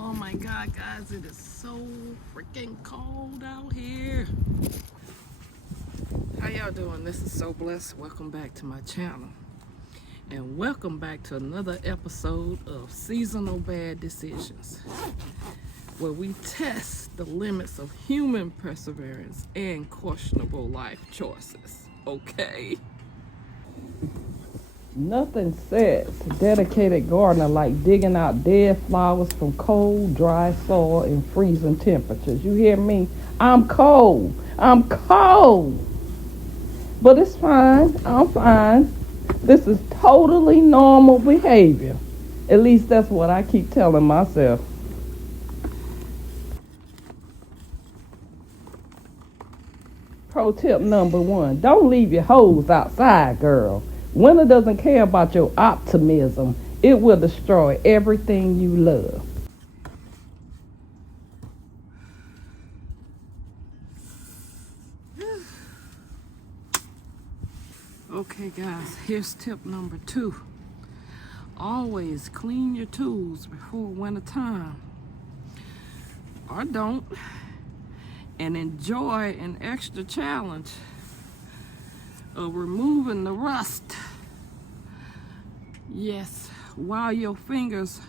Oh my God, guys, it is so freaking cold out here. How y'all doing? This is SoBlezz. Welcome back to my channel. And welcome back to another episode of Seasonal Bad Decisions, where we test the limits of human perseverance and questionable life choices. Okay? Nothing says dedicated gardener like digging out dead flowers from cold, dry soil and freezing temperatures. You hear me? I'm cold. I'm cold. But it's fine. I'm fine. This is totally normal behavior. At least that's what I keep telling myself. Pro tip number 1. Don't leave your hose outside, girl. Winter doesn't care about your optimism. It will destroy everything you love. Okay, guys, here's tip number 2. Always clean your tools before winter time. Or don't. And enjoy an extra challenge of removing the rust. Yes, while your fingers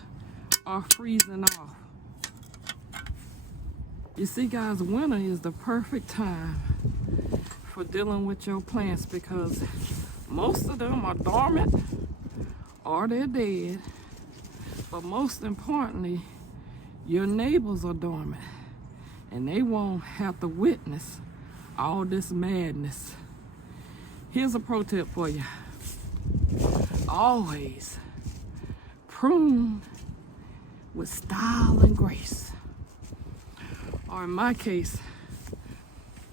are freezing off. You see, guys, winter is the perfect time for dealing with your plants because most of them are dormant or they're dead. But most importantly, your neighbors are dormant and they won't have to witness all this madness. Here's a pro tip for you. Always prune with style and grace. Or in my case,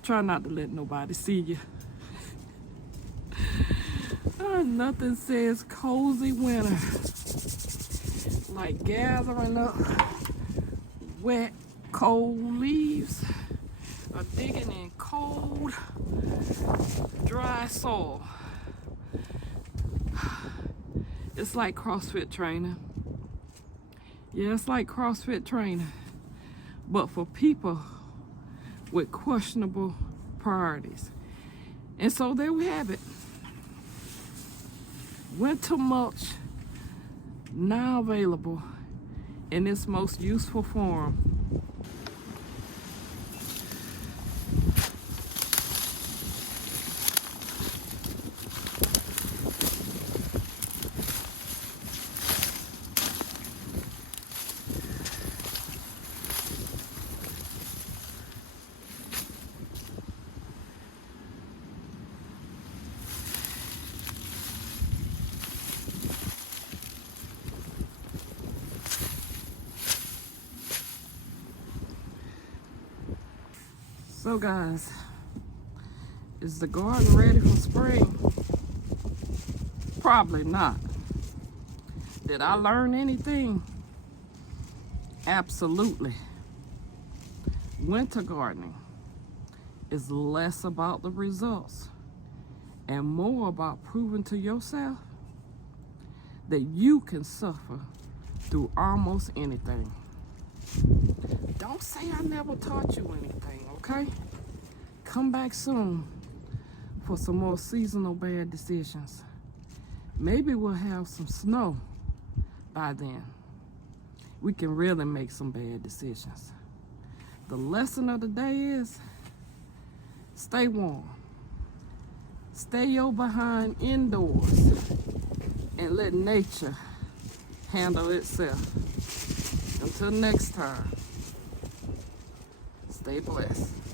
try not to let nobody see you. Nothing says cozy winter like gathering up wet, cold leaves or digging in cold, dry soil. It's like CrossFit training. Yeah, it's like CrossFit training, but for people with questionable priorities. And so there we have it. Winter mulch now available in its most useful form. So guys, is the garden ready for spring? Probably not. Did I learn anything? Absolutely. Winter gardening is less about the results and more about proving to yourself that you can suffer through almost anything. Don't say I never taught you anything, okay? Come back soon for some more seasonal bad decisions. Maybe we'll have some snow by then. We can really make some bad decisions. The lesson of the day is stay warm. Stay your behind indoors and let nature handle itself. Until next time, stay blessed.